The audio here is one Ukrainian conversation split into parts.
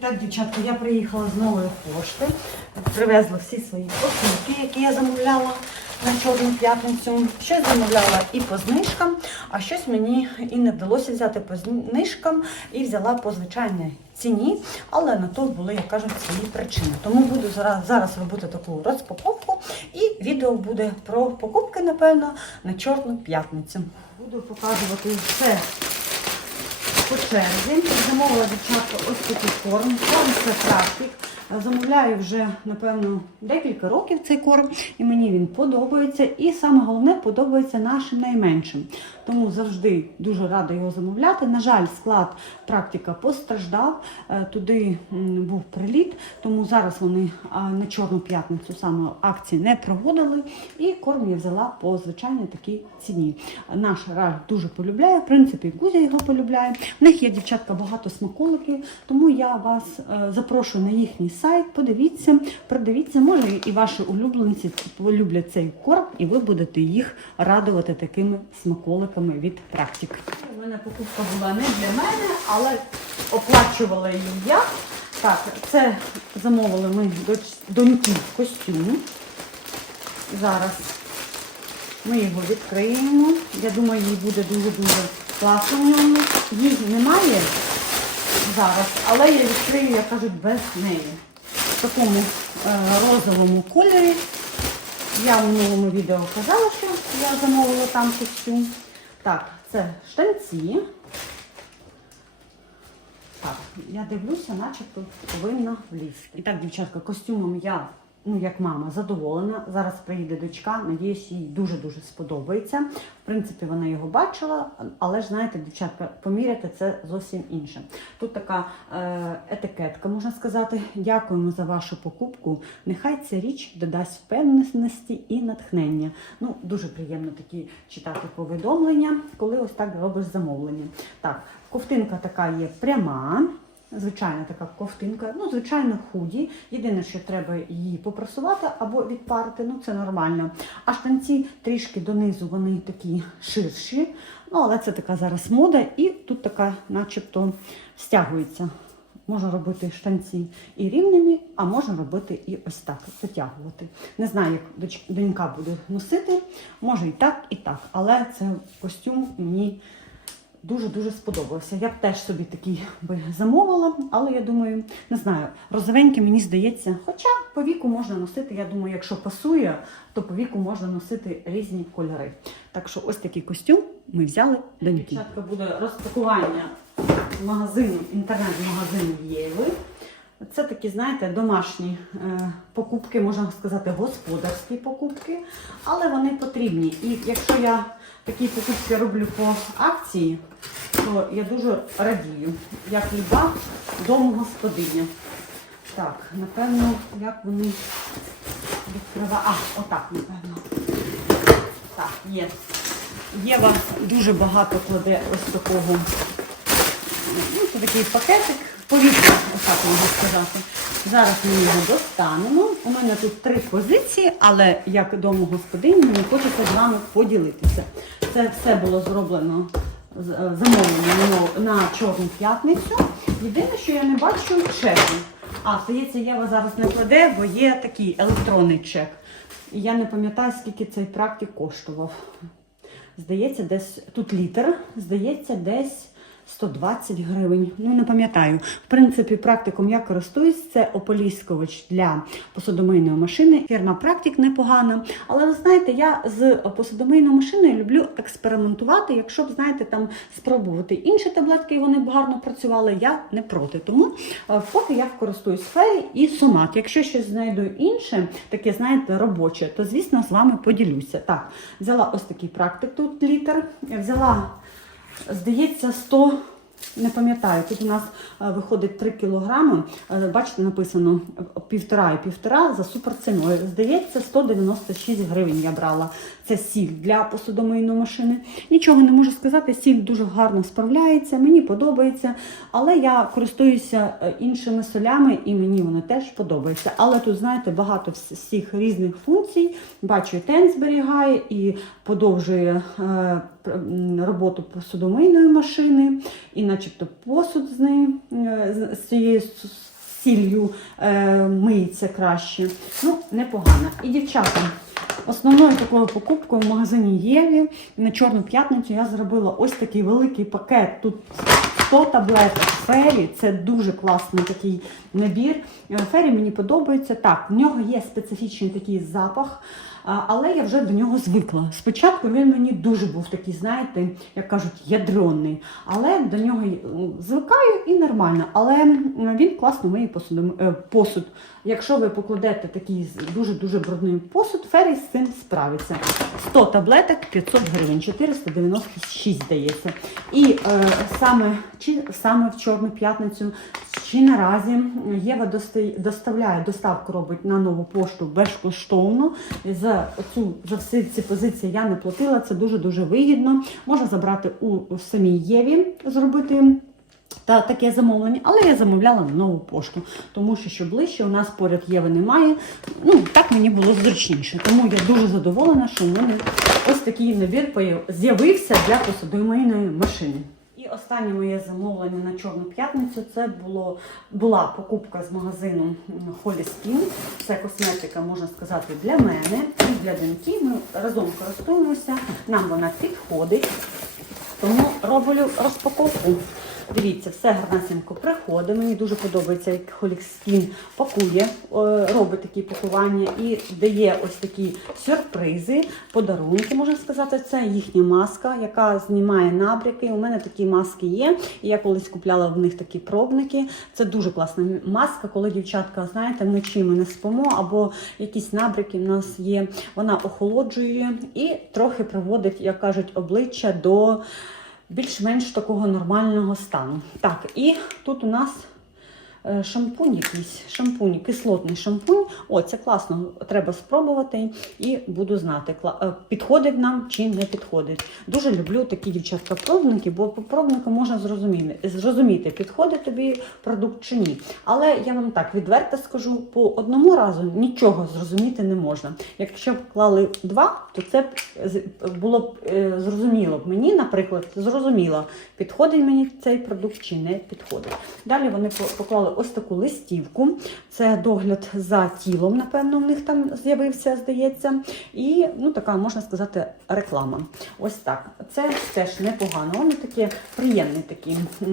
так, дівчатка, я приїхала з нової пошти. Привезла всі свої посилки, які я замовляла на Чорну п'ятницю. Щось замовляла і по знижкам, а щось мені і не вдалося взяти по знижкам і взяла по звичайній ціні, але на то були, як кажуть, свої причини. Тому буду зараз, зараз робити таку розпаковку, і відео буде про покупки, напевно, на Чорну п'ятницю. Буду показувати все по черзі. Замовила дівчатка ось такий корм. Корм це практик. Замовляю вже, напевно, декілька років цей корм, і мені він подобається. І саме головне подобається нашим найменшим. Тому завжди дуже рада його замовляти. На жаль, склад практика постраждав. Е, Туди був приліт, тому зараз вони на Чорну п'ятницю саме акції не проводили. І корм я взяла по звичайній такій ціні. Наш раль дуже полюбляє, в принципі, Кузя його полюбляє. В них є дівчатка багато смаколиків, тому я вас е, запрошую на їхній сайт. Подивіться, продивіться, може і ваші улюбленці полюблять цей корм, і ви будете їх радувати такими смаколиками від практик. У мене покупка була не для мене, але оплачувала її я. Так, це замовили ми доньки костюм. Зараз ми його відкриємо. Я думаю, їй буде дуже-дуже класно в ньому. Її немає зараз, але я відкрию, як кажуть, без неї. В такому е, розовому кольорі. Я в минулому відео казала, що я замовила там костюм. Так, це штанці. Так, я дивлюся, начебто повинна влізти. І так, дівчатка, костюмом я, ну як мама, задоволена. Зараз приїде дочка. Надіюсь, їй дуже-дуже сподобається. В принципі, вона його бачила, але ж знаєте, дівчатка, поміряти це зовсім інше. Тут така е, етикетка, можна сказати. Дякуємо за вашу покупку. Нехай ця річ додасть впевненості і натхнення. Ну, дуже приємно такі читати повідомлення, коли ось так робиш замовлення. Так, ковтинка така є пряма. Звичайна така ковтинка, ну, звичайно, худі. Єдине, що треба її попрасувати або відпарити, ну це нормально. А штанці трішки донизу вони такі ширші. Ну, але це така зараз мода, і тут така, начебто, стягується. Можна робити штанці і рівними, а можна робити і ось так, затягувати. Не знаю, як донька буде носити, може і так, і так. Але це костюм мені дуже-дуже сподобався. Я б теж собі такий би замовила, але я думаю, не знаю, розовенький мені здається. Хоча по віку можна носити, я думаю, якщо пасує, то по віку можна носити різні кольори. Так що ось такий костюм ми взяли доньки. Спочатку буде розпакування магазину, інтернет-магазину Єви. Це такі, знаєте, домашні е, покупки, можна сказати, господарські покупки, але вони потрібні. І якщо я такі покупки роблю по акції, то я дуже радію, як люба домогосподиня. Так, напевно, як вони відкривають. А, отак, напевно. Так, є. Єва дуже багато кладе ось такого Ну, це такий пакетик, повітря, отак можна сказати. Зараз ми його достанемо. У мене тут три позиції, але як домогосподині мені хочеться з вами поділитися. Це все було зроблено е, замовлено на- Чорну п'ятницю. Єдине, що я не бачу чеку. А, здається, Єва зараз не кладе, бо є такий електронний чек. І я не пам'ятаю, скільки цей практик коштував. Здається, десь тут літр, здається, десь 120 гривень. Ну, не пам'ятаю. В принципі, практиком я користуюсь. Це ополіскувач для посудомийної машини. Фірма Практик непогана. Але ви знаєте, я з посудомийною машиною люблю експериментувати. Якщо б, знаєте, там спробувати інші таблетки, і вони б гарно працювали, я не проти. Тому е, поки я користуюсь феї і сомат. Якщо щось знайду інше, таке, знаєте, робоче, то звісно з вами поділюся. Так, взяла ось такий практик тут літр. Взяла Здається, 100, не пам'ятаю, тут у нас е, виходить 3 кілограми. Е, Бачите, написано е, півтора і півтора за суперціною. Здається, 196 гривень я брала. Це сіль для посудомийної машини. Нічого не можу сказати, сіль дуже гарно справляється, мені подобається. Але я користуюся іншими солями і мені вони теж подобаються. Але тут, знаєте, багато всіх різних функцій. Бачу, тен зберігає і подовжує роботу посудомийної машини, і начебто посуд з ним, е, з- цією сіллю е, миється краще. Ну, непогано. І дівчата. Основною такою покупкою в магазині Єві на Чорну п'ятницю я зробила ось такий великий пакет. Тут 100 таблеток Фері. Це дуже класний такий набір. Е, Фері мені подобається. Так, в нього є специфічний такий запах. Але я вже до нього звикла. Спочатку він мені дуже був такий, знаєте, як кажуть, ядронний. Але до нього звикаю і нормально. Але він класно миє посуд. е. Якщо ви покладете такий дуже-дуже брудний посуд, фері з цим справиться. 100 таблеток 500 гривень, 496 здається. І е, саме, чи саме в Чорну п'ятницю, чи наразі Єва доставляє доставку робить на нову пошту безкоштовно. За цю за всі ці позиції я не платила. Це дуже дуже вигідно. Можна забрати у, самій Єві, зробити. Та таке замовлення, але я замовляла нову пошту, тому що що ближче у нас поряд Єви немає. Ну так мені було зручніше. Тому я дуже задоволена, що в мене ось такий набір з'явився для посудомийної машини. І останнє моє замовлення на Чорну п'ятницю це було була покупка з магазину Holy Skin. Це косметика, можна сказати, для мене і для доньки. Ми разом користуємося. Нам вона підходить. Тому роблю розпаковку. Дивіться, все гарнесенько приходить. Мені дуже подобається, як Холікскін пакує, е, робить такі пакування і дає ось такі сюрпризи, подарунки, можна сказати. Це їхня маска, яка знімає набряки. У мене такі маски є. І я колись купляла в них такі пробники. Це дуже класна маска, коли дівчатка, знаєте, вночі ми не спимо, або якісь набряки в нас є. Вона охолоджує і трохи приводить, як кажуть, обличчя до більш-менш такого нормального стану. Так, і тут у нас шампунь якийсь, шампунь, кислотний шампунь. О, це класно, треба спробувати і буду знати, е, підходить нам чи не підходить. Дуже люблю такі дівчатка пробники, бо по пробнику можна зрозуміти, зрозуміти, підходить тобі продукт чи ні. Але я вам так відверто скажу, по одному разу нічого зрозуміти не можна. Якщо б клали два, то це б було б е, зрозуміло б мені, наприклад, зрозуміло, підходить мені цей продукт чи не підходить. Далі вони поклали ось таку листівку. Це догляд за тілом, напевно, в них там з'явився, здається. І ну, така, можна сказати, реклама. Ось так. Це теж непогано. Вони такі приємні такі, е,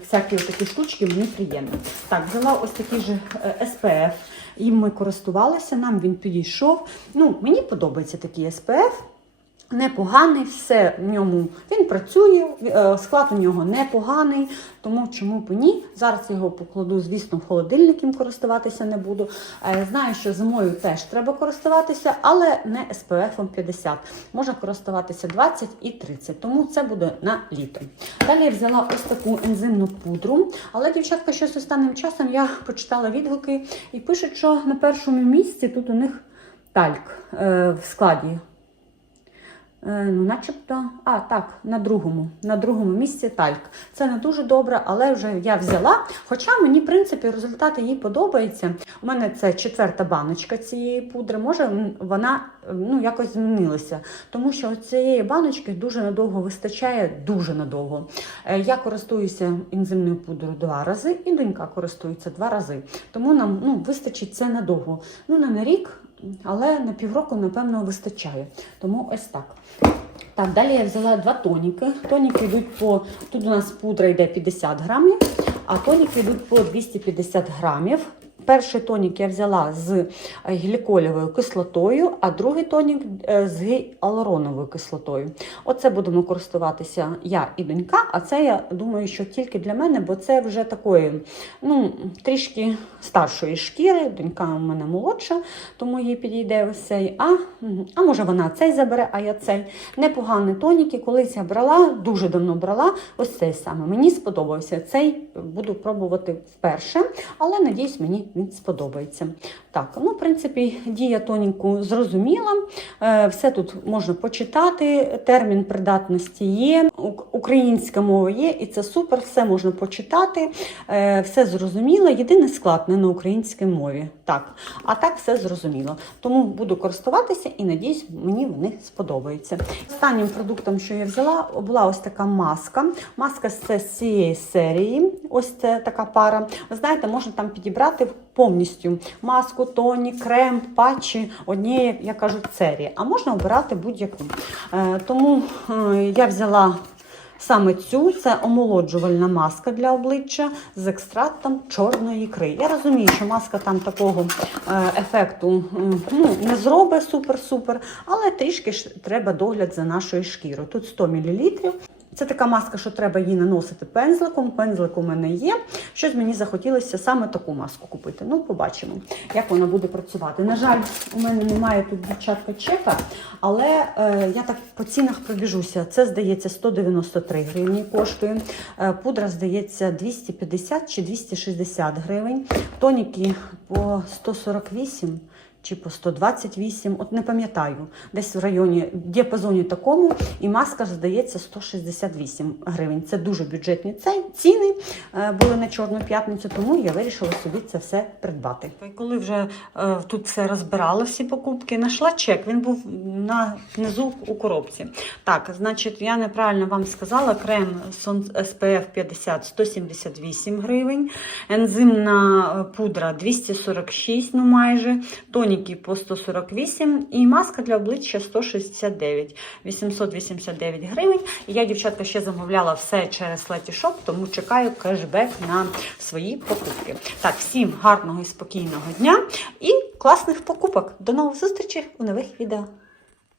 всякі такі штучки мені приємні. Так, взяла ось такий же е, SPF. Їм ми користувалися, нам він підійшов. Ну, мені подобається такий SPF. Непоганий, все в ньому він працює, е, склад у нього непоганий, тому чому б ні. Зараз його покладу, звісно, в холодильник їм користуватися не буду. Е, Знаю, що зимою теж треба користуватися, але не SPF 50. Можна користуватися 20 і 30, тому це буде на літо. Далі я взяла ось таку ензимну пудру, але дівчатка щось останнім часом я почитала відгуки і пишуть, що на першому місці тут у них тальк е, в складі. Е, Ну, начебто, а так, на другому, на другому місці тальк. Це не дуже добре, але вже я взяла. Хоча мені, в принципі, результати їй подобаються. У мене це четверта баночка цієї пудри. Може, вона ну, якось змінилася. Тому що цієї баночки дуже надовго вистачає, дуже надовго. Е, Я користуюся ензимною пудрою два рази, і донька користується два рази. Тому нам ну, вистачить це надовго. Ну, не на рік, але на півроку, напевно, вистачає. Тому ось так. Так, далі я взяла два тоніки. Тоніки йдуть по. Тут у нас пудра йде 50 грамів, а тоніки йдуть по 250 грамів. Перший тонік я взяла з е, гліколевою кислотою, а другий тонік е, з гіалуроновою кислотою. Оце будемо користуватися я і донька, а це я думаю, що тільки для мене, бо це вже такої, ну, трішки старшої шкіри. Донька у мене молодша, тому їй підійде ось цей. А, а може вона цей забере, а я цей. Непогані тоніки. Колись я брала, дуже давно брала. Ось цей саме. Мені сподобався. Цей буду пробувати вперше, але надіюсь, мені він сподобається. Так, ну, в принципі, дія тоніку зрозуміла. Е, Все тут можна почитати. Термін придатності є, українська мова є, і це супер, все можна почитати, е, все зрозуміло. Єдиний склад не на українській мові. Так, а так все зрозуміло. Тому буду користуватися і надіюсь, мені вони сподобаються. Останнім продуктом, що я взяла, була ось така маска. Маска з цієї серії. Ось це така пара. Ви знаєте, можна там підібрати повністю маску, тоні, крем, патчі однієї, я кажу, серії. А можна обирати будь-яку. Е, тому е, я взяла. Саме цю це омолоджувальна маска для обличчя з екстрактом чорної ікри. Я розумію, що маска там такого е, ефекту ну, не зробить супер-супер, але трішки ж треба догляд за нашою шкірою. Тут 100 мл. Це така маска, що треба її наносити пензликом. Пензлик у мене є. Щось мені захотілося саме таку маску купити. Ну, побачимо, як вона буде працювати. На жаль, у мене немає тут дівчатка чека, але е, я так по цінах пробіжуся. Це, здається, 193 гривні коштує. Е, пудра, здається, 250 чи 260 гривень. Тоніки по 148 чи по 128, от не пам'ятаю, десь в районі діапазоні такому, і маска здається 168 гривень. Це дуже бюджетні ціни е, були на Чорну п'ятницю, тому я вирішила собі це все придбати. Коли вже е, тут все розбирала, всі покупки, знайшла чек. Він був на внизу у коробці. Так, значить, я неправильно вам сказала, крем SPF 50 178 гривень, ензимна е, пудра 246, ну майже, тоніки по 148 і маска для обличчя 169, 889 гривень. Я, дівчатка, ще замовляла все через Letysshop, тому чекаю кешбек на свої покупки. Так, всім гарного і спокійного дня і класних покупок. До нових зустрічей у нових відео.